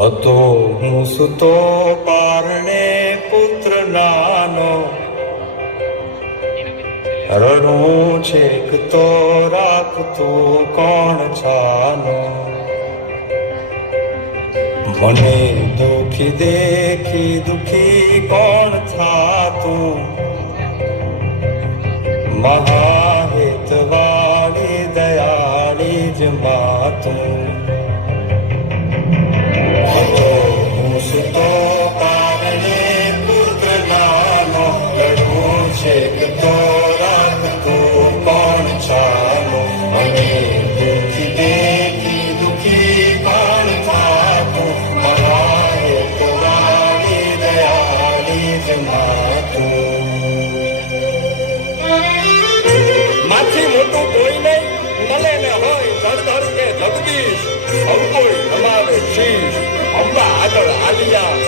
હતો હું સૂતો પારણે પુત્ર નાનો, રડું છેક તો રાખતું કોણ છાનો. મને દુખી દેખી દુખી કોણ થાતું, મહાહેતવાળી દયાળી જ માતું. હતો હું સૂતો પારણે પુત્ર નાનો, રડું છેક તો રાખતું કોણ છાનો. મને દુખી દેખી દુખી કોણ થાતું, મહાહેતવાળી દયાળી જ માતું. માથી મોટું કોઈ નહીં, મળે ને હોય ધડ કે જગદીશ, સૌ કોઈ નમાવે શીશ, અંબા આગળ આલિયા.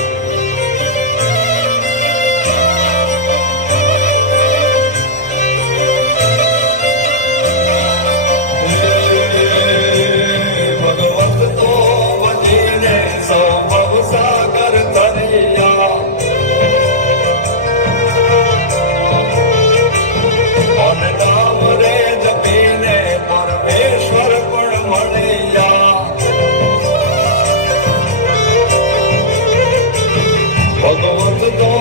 ભગવત તો વધીને સૌ ભવસાગર તરિયા, અને નામ રે જપીને પરમેશ્વર પણ મળ્યા. ભગવત તો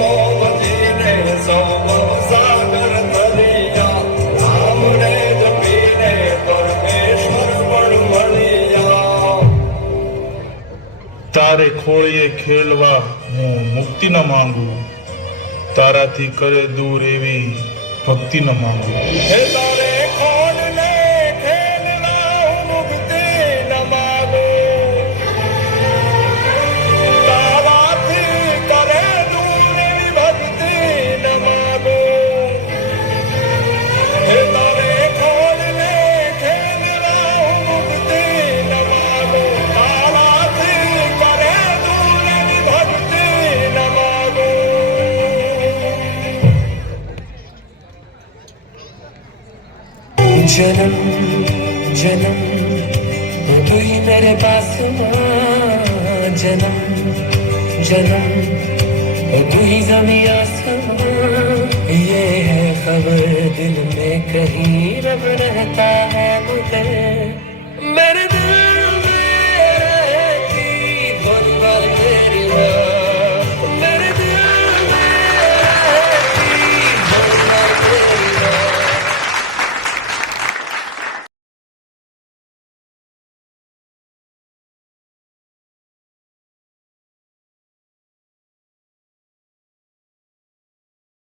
વધીને સૌ ભવસાગર તરિયા, નામ રે જપીને પરમેશ્વર પણ મળ્યા. તારે ખોળીએ ખેલવા હું મુક્તિ ન માંગુ, તારાથી કરે દૂર એવી ભક્તિ ન માંગુ. હે તારે ખોળને ખેલવા હું મુક્તિ ન માંગુ, તારાથી કરે દૂર એવી ભક્તિ ન માંગુ. હે તારે ખોળને ખેલવા હું મુક્તિ ન માંગુ, તારાથી કરે દૂર એવી ભક્તિ ન માંગુ. जन्म जन्म तू ही मेरे पास मां, जन्म जन्म तू ही ज़मीं आसमां. ये है खबर दिल में कहीं रब रहता है,